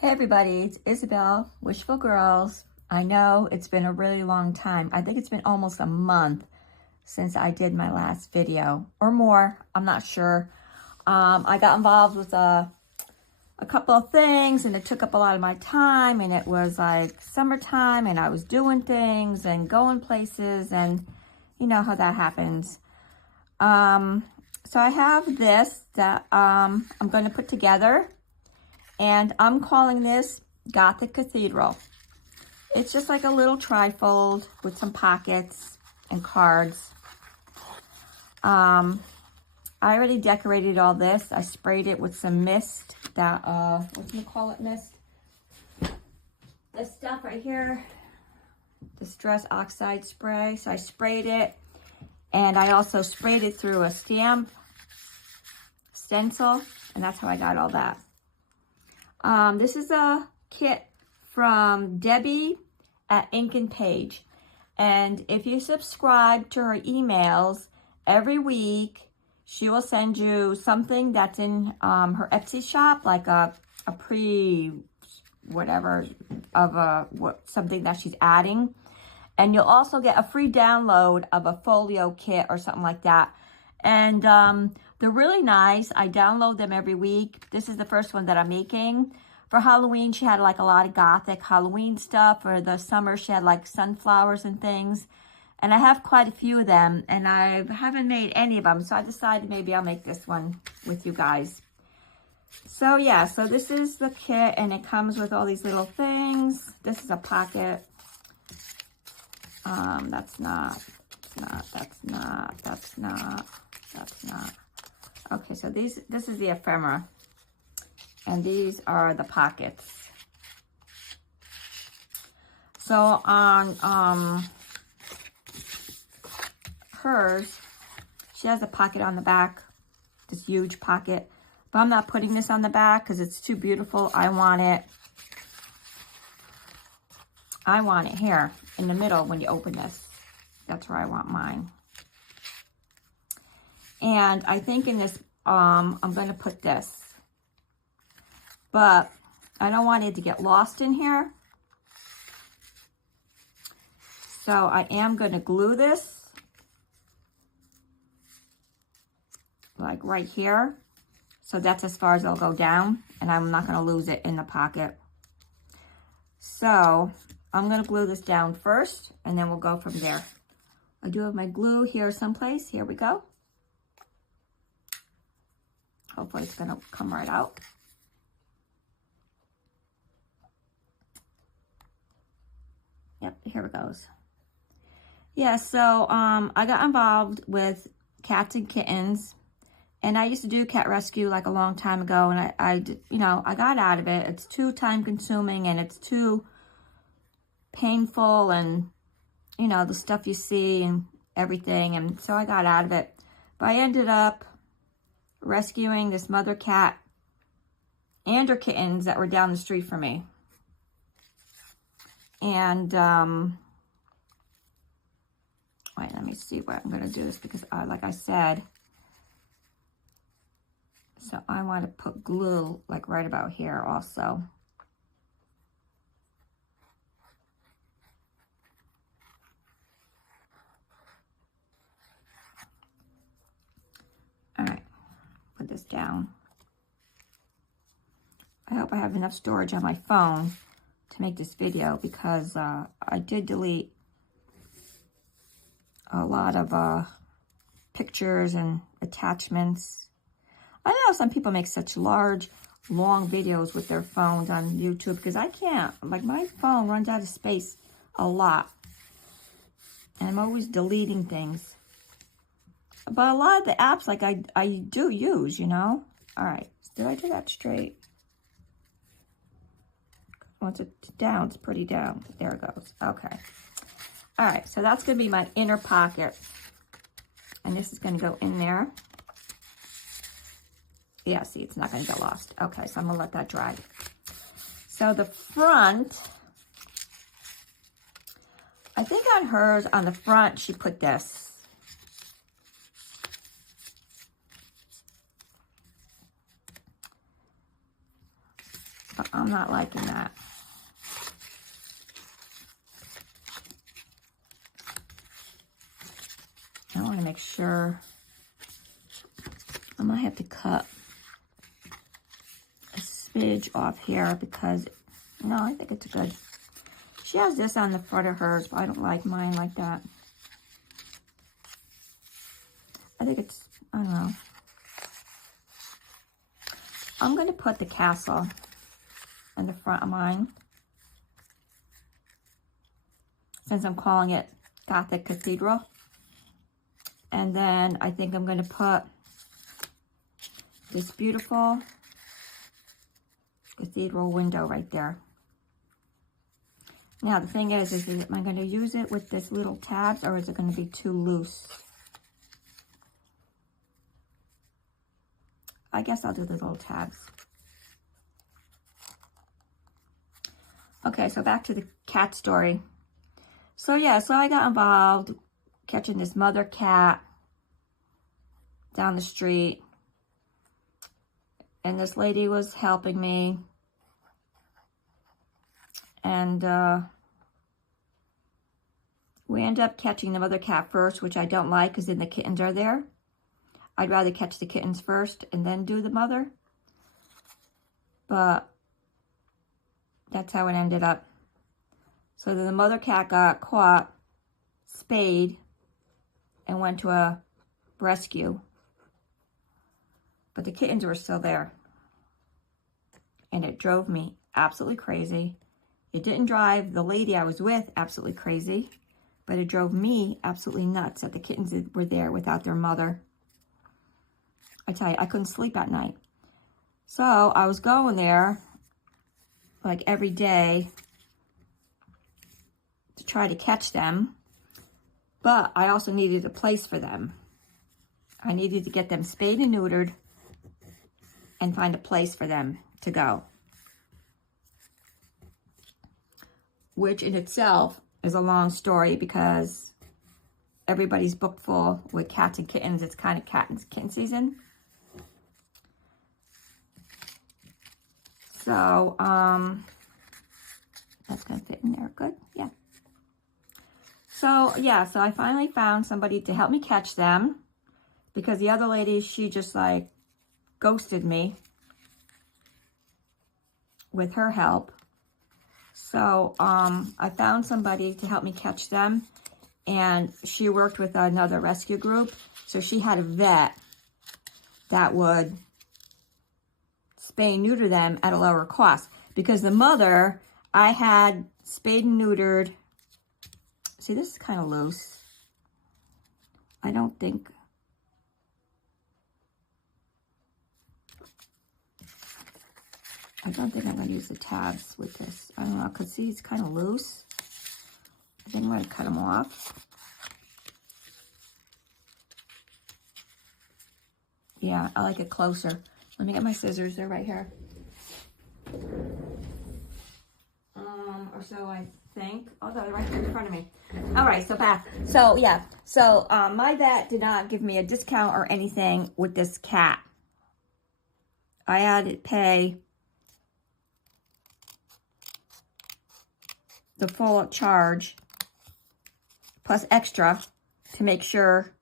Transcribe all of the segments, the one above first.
Hey everybody, it's Isabel, Wishful Girls. I know it's been a really long time. I think it's been almost a month since I did my last video, or more, I'm not sure. I got involved with a couple of things and it took up a lot of my time, and it was like summertime and I was doing things and going places, and you know how that happens. So I have this that I'm going to put together. And I'm calling this Gothic Cathedral. It's just like a little trifold with some pockets and cards. I already decorated all this. I sprayed it with some mist. That, what do you call it, mist? This stuff right here. Distress Oxide spray. So I sprayed it. And I also sprayed it through a stamp stencil. And that's how I got all that. This is a kit from Debbie at Ink and Page. And if you subscribe to her emails every week, she will send you something that's in her Etsy shop, like a whatever of something that she's adding. And you'll also get a free download of a folio kit or something like that. And they're really nice. I download them every week. This is the first one that I'm making. For Halloween, she had like a lot of Gothic Halloween stuff. For the summer, she had like sunflowers and things. And I have quite a few of them, and I haven't made any of them. So I decided maybe I'll make this one with you guys. So yeah, so this is the kit, and it comes with all these little things. This is a pocket. That's not. Okay, so this is the ephemera, and these are the pockets. So on hers, she has a pocket on the back, this huge pocket, but I'm not putting this on the back because it's too beautiful. I want it here in the middle when you open this. That's where I want mine. And I think in this, I'm going to put this. But I don't want it to get lost in here. So I am going to glue this. Like right here. So that's as far as it'll go down. And I'm not going to lose it in the pocket. So I'm going to glue this down first. And then we'll go from there. I do have my glue here someplace. Here we go. Hopefully it's going to come right out. Yep, here it goes. Yeah, so I got involved with cats and kittens. And I used to do cat rescue like a long time ago. And I got out of it. It's too time consuming and it's too painful, and you know, the stuff you see and everything. And so I got out of it. But I ended up rescuing this mother cat and her kittens that were down the street from me. And, wait, let me see what I'm going to do this because, like I said, so I want to put glue like right about here also. All right, put this down. I hope I have enough storage on my phone to make this video because I did delete a lot of pictures and attachments. I know some people make such large, long videos with their phones on YouTube because I can't. Like, my phone runs out of space a lot. And I'm always deleting things. But a lot of the apps, like, I do use, you know. All right. Did I do that straight? Once it's down, it's pretty down. There it goes. Okay. All right. So that's going to be my inner pocket. And this is going to go in there. Yeah, see, it's not going to get lost. Okay, so I'm going to let that dry. So the front, I think on hers, on the front, she put this. I'm not liking that. I want to make sure. I might have to cut a smidge off here because, no, I think it's good. She has this on the front of hers, but I don't like mine like that. I think it's, I don't know. I'm going to put the castle in the front of mine, since I'm calling it Gothic Cathedral. And then I think I'm going to put this beautiful cathedral window right there. Now the thing is am I going to use it with this little tabs, or is it going to be too loose? I guess I'll do the little tabs. Okay, so back to the cat story. So yeah, so I got involved catching this mother cat down the street. And this lady was helping me. And we ended up catching the mother cat first, which I don't like because then the kittens are there. I'd rather catch the kittens first and then do the mother. But that's how it ended up. So the mother cat got caught, spayed, and went to a rescue. But the kittens were still there. And it drove me absolutely crazy. It didn't drive the lady I was with absolutely crazy, but it drove me absolutely nuts that the kittens were there without their mother. I tell you, I couldn't sleep at night. So I was going there like every day to try to catch them, but I also needed a place for them. I needed to get them spayed and neutered and find a place for them to go, which in itself is a long story because everybody's booked full with cats and kittens. It's kind of cat and kitten season. So, that's going to fit in there. Good. Yeah. So, yeah. So I finally found somebody to help me catch them because the other lady, she just like ghosted me with her help. So, I found somebody to help me catch them, and she worked with another rescue group. So she had a vet that would spay and neuter them at a lower cost, because the mother I had spayed and neutered. See, this is kind of loose. I don't think I'm going to use the tabs with this. I don't know, because see, it's kind of loose. I think I'm going to cut them off. Yeah, I like it closer. Let me get my scissors. They're right here. Or so I think. Oh, they're right here in front of me. All right, so back. So, yeah. So, my vet did not give me a discount or anything with this cat. I had to pay the full charge plus extra to make sure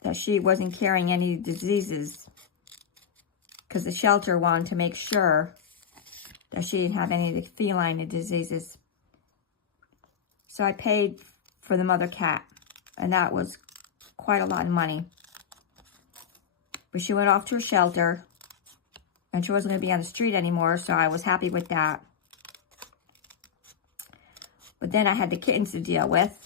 that she wasn't carrying any diseases, because the shelter wanted to make sure that she didn't have any of the feline diseases. So I paid for the mother cat, and that was quite a lot of money. But she went off to a shelter, and she wasn't going to be on the street anymore, so I was happy with that. But then I had the kittens to deal with.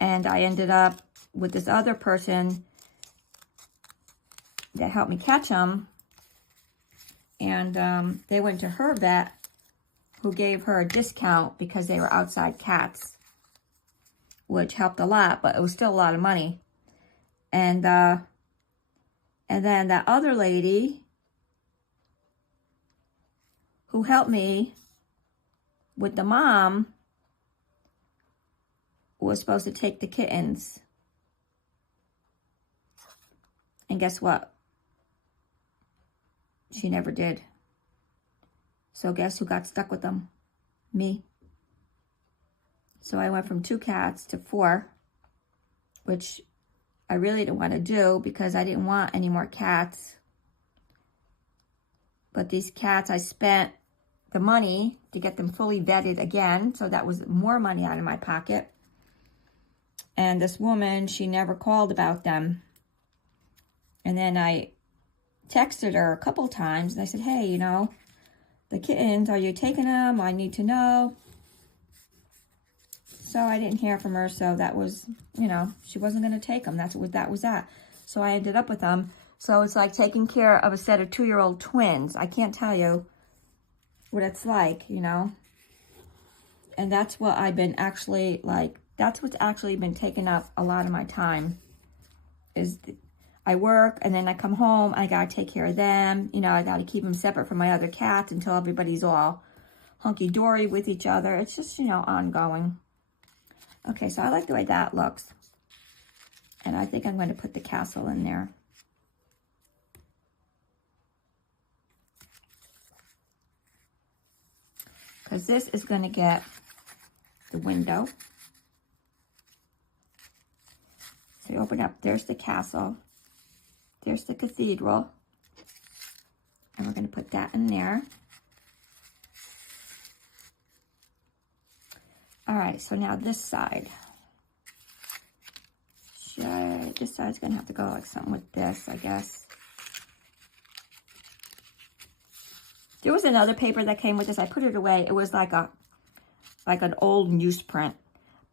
And I ended up with this other person that helped me catch them. And they went to her vet, who gave her a discount because they were outside cats, which helped a lot, but it was still a lot of money. And then that other lady who helped me with the mom was supposed to take the kittens. And guess what? She never did. So guess who got stuck with them? Me. So I went from 2 cats to 4, which I really didn't want to do because I didn't want any more cats. But these cats, I spent the money to get them fully vetted again. So that was more money out of my pocket. And this woman, she never called about them. And then I texted her a couple times and I said, hey, you know, the kittens, are you taking them? I need to know. So I didn't hear from her. So that was, you know, she wasn't going to take them. That's what that was at. So I ended up with them. So it's like taking care of a set of 2-year-old twins. I can't tell you what it's like, you know. And that's what I've been actually like, that's what's actually been taking up a lot of my time is I work and then I come home. I got to take care of them. You know, I got to keep them separate from my other cats until everybody's all hunky-dory with each other. It's just, you know, ongoing. Okay, so I like the way that looks. And I think I'm going to put the castle in there. Because this is going to get the window. So you open up, there's the castle. There's the cathedral. And we're going to put that in there. All right, so now this side. This side's going to have to go like something with this, I guess. There was another paper that came with this. I put it away. It was like an old newsprint.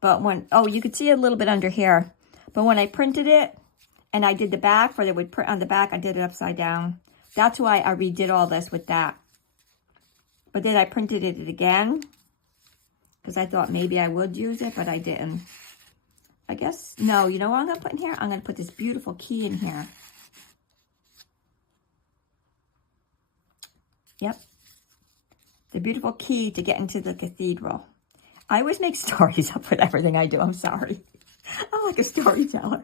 But when, oh, you could see a little bit under here. But when I printed it and I did the back, where they would print on the back, I did it upside down. That's why I redid all this with that. But then I printed it again because I thought maybe I would use it, but I didn't. I guess, no, you know what I'm going to put in here? I'm going to put this beautiful key in here. Yep. The beautiful key to get into the cathedral. I always make stories up with everything I do. I'm sorry. I'm like a storyteller.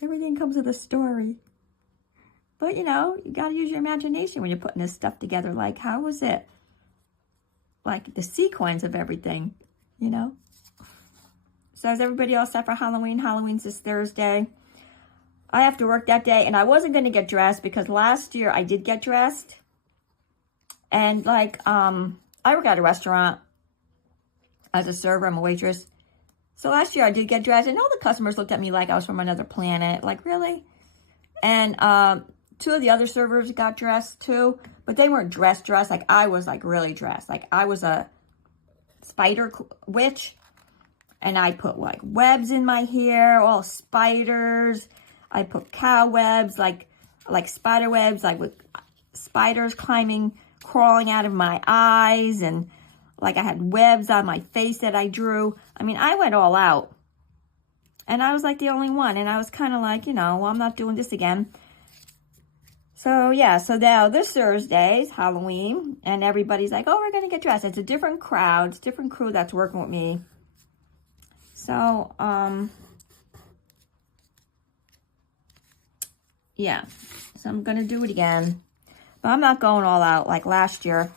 Everything comes with a story. But, you know, you got to use your imagination when you're putting this stuff together. Like, how was it? Like, the sequence of everything, you know? So is everybody all set for Halloween? Halloween's this Thursday. I have to work that day, and I wasn't going to get dressed because last year I did get dressed. And, like, I work at a restaurant as a server. I'm a waitress. So last year I did get dressed, and all the customers looked at me like I was from another planet. Like, really? And 2 of the other servers got dressed, too. But they weren't dressed. Like, I was, like, really dressed. Like, I was a spider witch. And I put, like, webs in my hair, all spiders. I put cobwebs, like spider webs, like with spiders crawling out of my eyes. And like I had webs on my face that I drew. I mean, I went all out. And I was like the only one. And I was kind of like, you know, well, I'm not doing this again. So, yeah. So now this Thursday's Halloween. And everybody's like, oh, we're going to get dressed. It's a different crowd. It's a different crew that's working with me. So, yeah, so I'm going to do it again, but I'm not going all out like last year.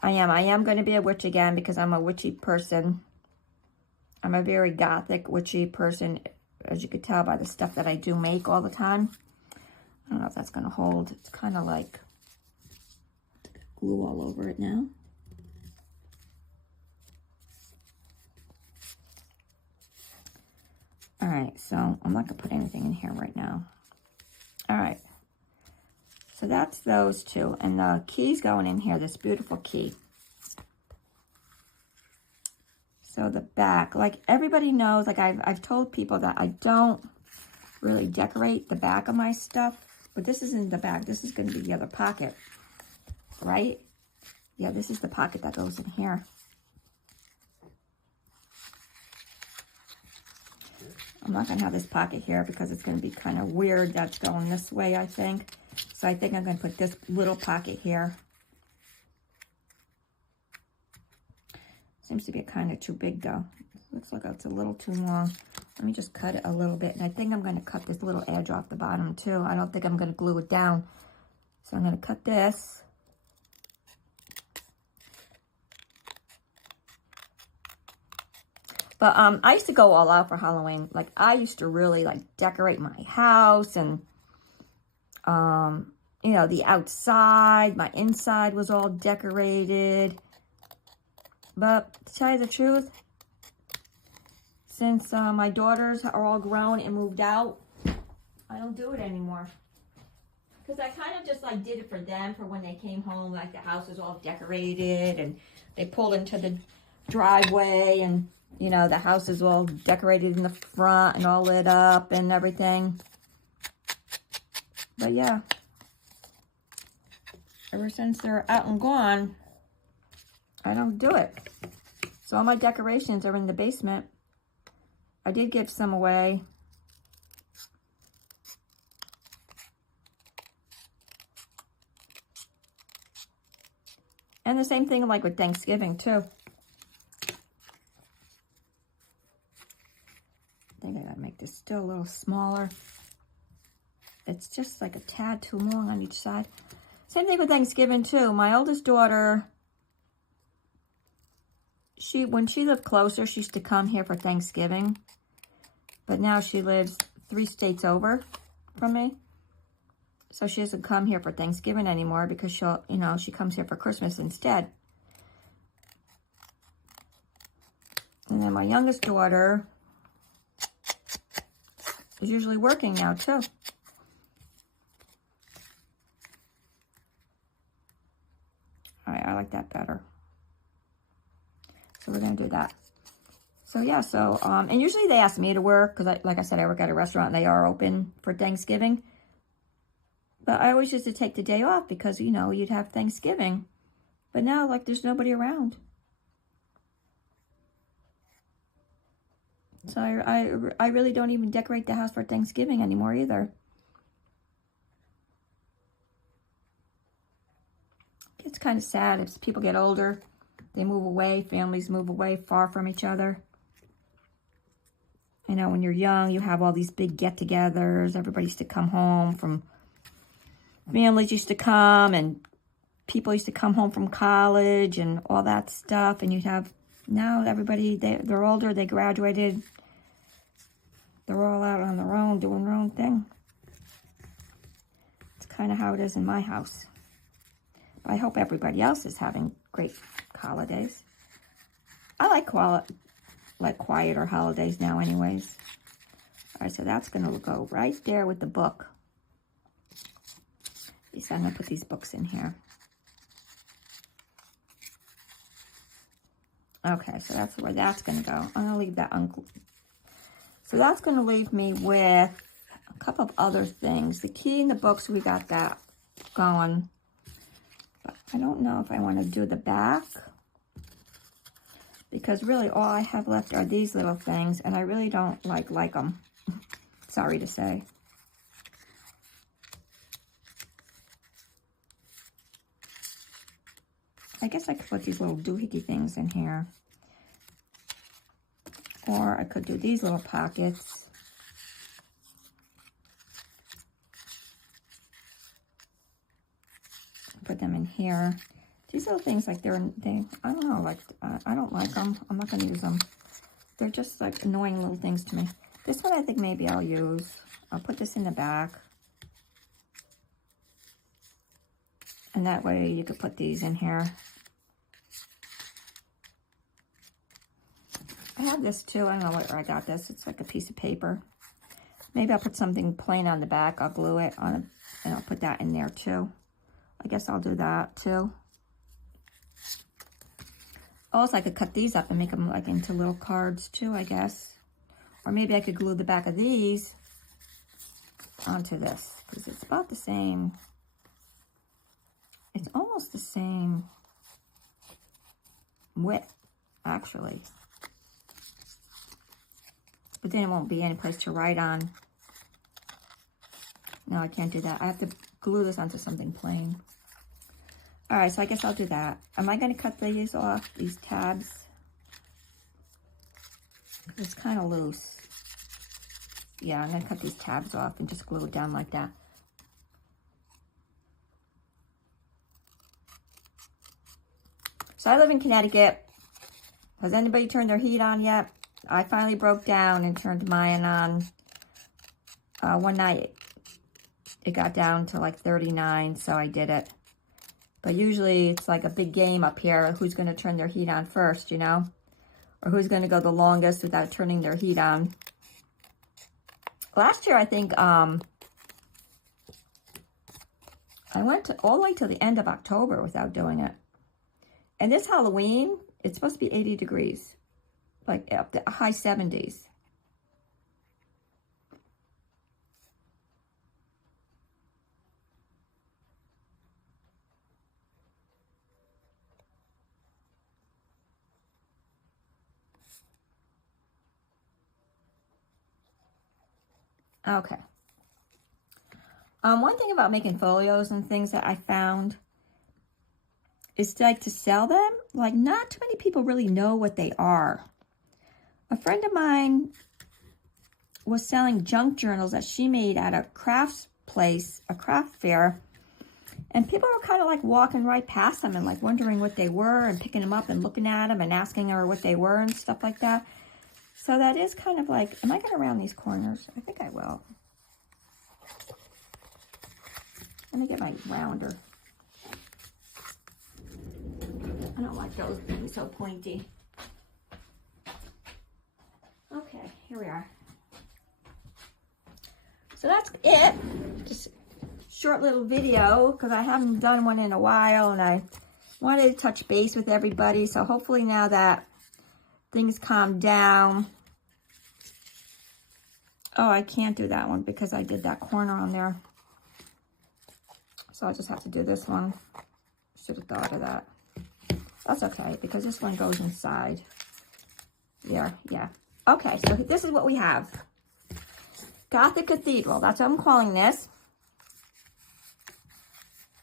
I am going to be a witch again because I'm a witchy person. I'm a very Gothic witchy person, as you could tell by the stuff that I do make all the time. I don't know if that's going to hold. It's kind of like glue all over it now. All right, so I'm not going to put anything in here right now. All right, so that's those 2. And the key's going in here, this beautiful key. So the back, like everybody knows, like I've told people that I don't really decorate the back of my stuff. But this isn't the back. This is going to be the other pocket, right? Yeah, this is the pocket that goes in here. I'm not going to have this pocket here because it's going to be kind of weird. That's going this way, I think. So I think I'm going to put this little pocket here. Seems to be kind of too big, though. Looks like it's a little too long. Let me just cut it a little bit. And I think I'm going to cut this little edge off the bottom too. I don't think I'm going to glue it down. So I'm going to cut this. But I used to go all out for Halloween. Like, I used to really, like, decorate my house and, you know, the outside. My inside was all decorated. But to tell you the truth, since my daughters are all grown and moved out, I don't do it anymore. Because I kind of just, like, did it for them, for when they came home. Like, the house was all decorated, and they pulled into the driveway, and, you know, the house is all decorated in the front and all lit up and everything. But, yeah. Ever since they're out and gone, I don't do it. So all my decorations are in the basement. I did give some away. And the same thing like with Thanksgiving too. I think I gotta make this still a little smaller. It's just like a tad too long on each side. Same thing with Thanksgiving too. My oldest daughter, when she lived closer, she used to come here for Thanksgiving. But now she lives 3 states over from me. So she doesn't come here for Thanksgiving anymore because she'll, you know, she comes here for Christmas instead. And then my youngest daughter is usually working now too. All right, I like that better. So we're going to do that. So yeah, so, and usually they ask me to work because, like I said, I work at a restaurant and they are open for Thanksgiving. But I always used to take the day off because, you know, you'd have Thanksgiving. But now, like, there's nobody around. So I really don't even decorate the house for Thanksgiving anymore either. It's kind of sad as people get older. They move away, families move away far from each other. You know, when you're young, you have all these big get-togethers. Everybody used to come home from... Families used to come, and people used to come home from college and all that stuff. And you'd have... Now, everybody, they're older, they graduated. They're all out on their own, doing their own thing. It's kind of how it is in my house. But I hope everybody else is having great holidays. I like quieter holidays now anyways. All right, so that's going to go right there with the book. At least I'm going to put these books in here. Okay, so that's where that's going to go. I'm going to leave that So that's going to leave me with a couple of other things. The key in the books, we got that going. But I don't know if I want to do the back. Because really all I have left are these little things. And I really don't like them. Sorry to say. I guess I could put these little doohickey things in here. Or I could do these little pockets. Put them in here. These little things, like I don't know, like, I don't like them. I'm not going to use them. They're just like annoying little things to me. This one I think maybe I'll use. I'll put this in the back. And that way you could put these in here. I have this too. I don't know where I got this. It's like a piece of paper. Maybe I'll put something plain on the back. I'll glue it on, and I'll put that in there too. I guess I'll do that too. Also, I could cut these up and make them like into little cards too, I guess. Or maybe I could glue the back of these onto this, because it's about the same. It's almost the same width, actually. But then it won't be any place to write on. No, I can't do that. I have to glue this onto something plain. All right, so I guess I'll do that. Am I going to cut these off, these tabs? It's kind of loose. Yeah, I'm gonna cut these tabs off and just glue it down like that. So I live in Connecticut. Has anybody turned their heat on yet? I finally broke down and turned mine on one night. It got down to like 39, so I did it. But usually it's like a big game up here. Who's going to turn their heat on first, you know? Or who's going to go the longest without turning their heat on. Last year, I think, I went all the way to the end of October without doing it. And this Halloween, it's supposed to be 80 degrees. Like up to high 70s. Okay. One thing about making folios and things that I found is like to sell them. Like not too many people really know what they are. A friend of mine was selling junk journals that she made at a crafts place, a craft fair. And people were kind of like walking right past them and like wondering what they were and picking them up and looking at them and asking her what they were and stuff like that. So that is kind of like, am I going to round these corners? I think I will. Let me get my rounder. I don't like those being so pointy. Okay, here we are. So that's it. Just short little video because I haven't done one in a while and I wanted to touch base with everybody. So hopefully now that things calm down. Oh, I can't do that one because I did that corner on there. So I'll just have to do this one. Should have thought of that. That's okay because this one goes inside. There, yeah. Okay, so this is what we have. Gothic Cathedral, that's what I'm calling this.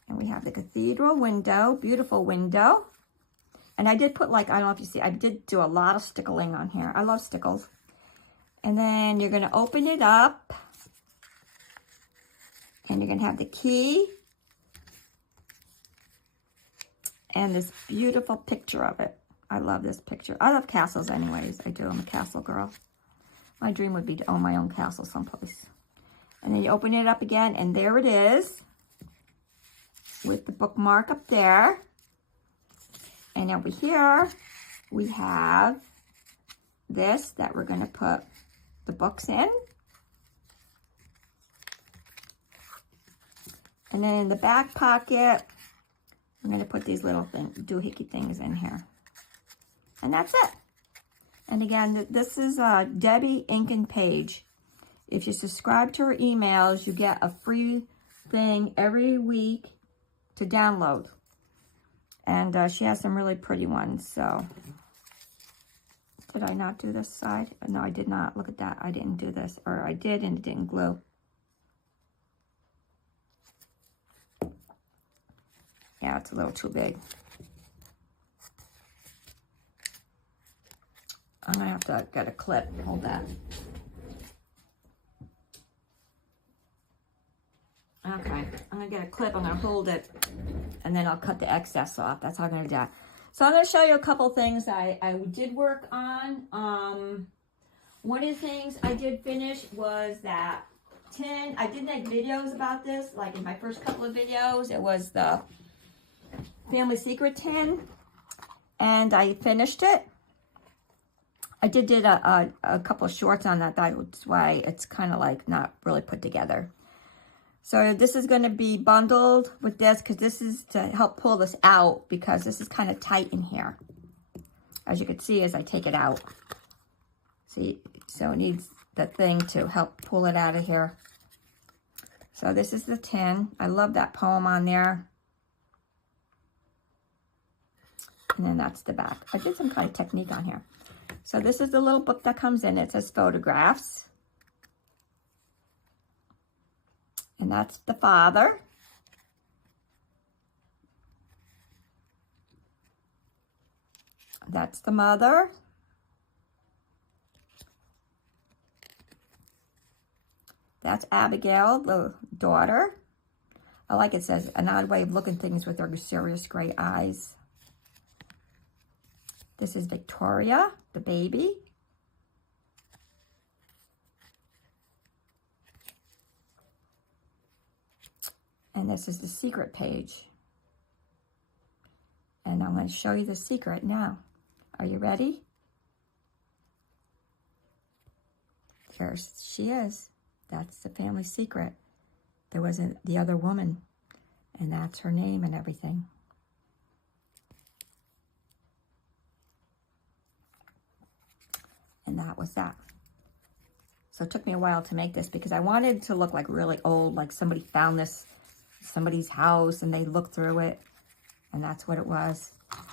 And we have the cathedral window, beautiful window. And I did put like, I don't know if you see, I did do a lot of stickling on here. I love stickles. And then you're gonna open it up. And you're gonna have the key. And this beautiful picture of it. I love this picture. I love castles anyways. I do. I'm a castle girl. My dream would be to own my own castle someplace. And then you open it up again, and there it is. With the bookmark up there. And over here, we have this that we're going to put the books in. And then in the back pocket, I'm going to put these little doohickey things in here. And that's it. And again, this is Debbie Ink and Page. If you subscribe to her emails, you get a free thing every week to download. And she has some really pretty ones. So, did I not do this side? No, I did not. Look at that. I didn't do this. Or I did and it didn't glue. Yeah, it's a little too big. I'm going to have to get a clip. Hold that. Okay, I'm going to get a clip. I'm going to hold it. And then I'll cut the excess off. That's how I'm going to do that. So I'm going to show you a couple things I did work on. One of the things I did finish was that tin. I did make videos about this. Like in my first couple of videos, it was the Family Secret tin. And I finished it. I did a couple of shorts on that. That's why it's kind of like not really put together. So this is going to be bundled with this because this is to help pull this out because this is kind of tight in here. As you can see as I take it out. See, so it needs the thing to help pull it out of here. So this is the tin. I love that poem on there. And then that's the back. I did some kind of technique on here. So this is the little book that comes in. It says photographs. And that's the father. That's the mother. That's Abigail, the daughter. I like it says, an odd way of looking things with her serious gray eyes. This is Victoria, the baby. And this is the secret page. And I'm going to show you the secret now. Are you ready? Here she is. That's the family secret. There wasn't the other woman, and that's her name and everything. And that was that. So it took me a while to make this because I wanted it to look like really old, like somebody found this somebody's house and they looked through it, and that's what it was.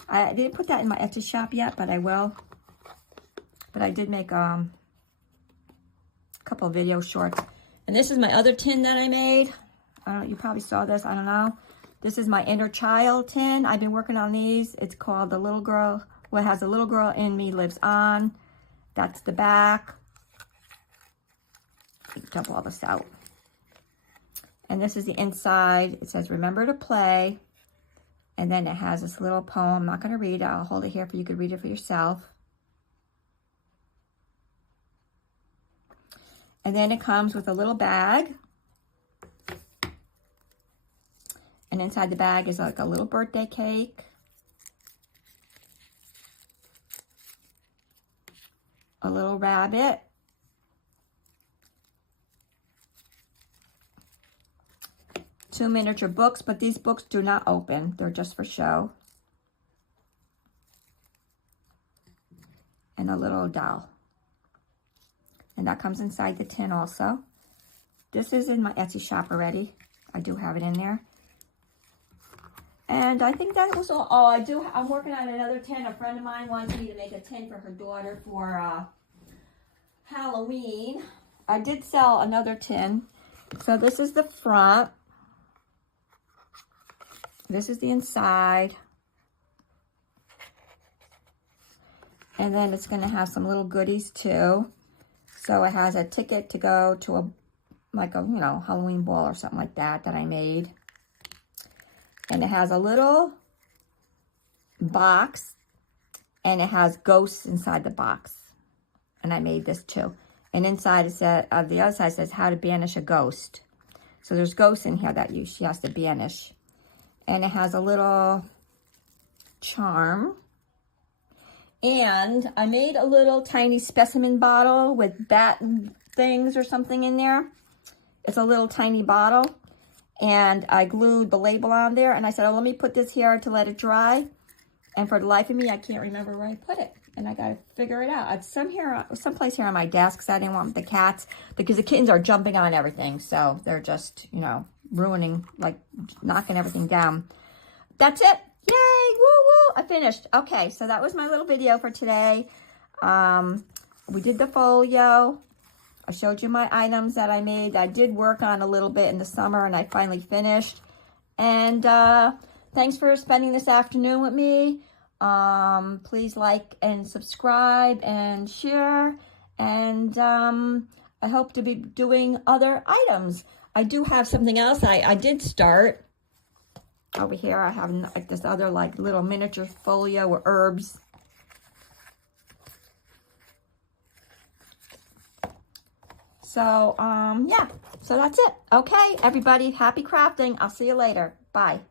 I didn't put that in my Etsy shop yet, but I will. But I did make a couple of video shorts. And this is my other tin that I made. You probably saw this, I don't know. This is my inner child tin. I've been working on these. It's called The Little Girl, What Has a Little Girl in Me Lives On. That's the back. Dump all this out. And this is the inside. It says, remember to play. And then it has this little poem. I'm not going to read it. I'll hold it here for you could read it for yourself. And then it comes with a little bag. And inside the bag is like a little birthday cake. A little rabbit. Two miniature books, but these books do not open. They're just for show. And a little doll. And that comes inside the tin also. This is in my Etsy shop already. I do have it in there. And I think that was all. Oh, I'm working on another tin. A friend of mine wants me to make a tin for her daughter for Halloween. I did sell another tin. So this is the front. This is the inside. And then it's going to have some little goodies too. So it has a ticket to go to a Halloween ball or something like that I made. And it has a little box, and it has ghosts inside the box. And I made this too. And inside it said, the other side says how to banish a ghost. So there's ghosts in here that she has to banish. And it has a little charm. And I made a little tiny specimen bottle with bat things or something in there. It's a little tiny bottle. And I glued the label on there. And I said, oh, let me put this here to let it dry. And for the life of me, I can't remember where I put it. And I got to figure it out. It's someplace here on my desk because I didn't want the cats. Because the kittens are jumping on everything. So they're just, ruining, like knocking everything down. That's it. Yay! Woo woo! I finished. Okay, so that was my little video for today. We did the folio. I showed you my items that I made. I did work on a little bit in the summer, and I finally finished. And thanks for spending this afternoon with me. Please like and subscribe and share. And I hope to be doing other items. I do have something else I did start. Over here, I have like this other like little miniature folio with herbs. So, yeah. So that's it. Okay, everybody. Happy crafting. I'll see you later. Bye.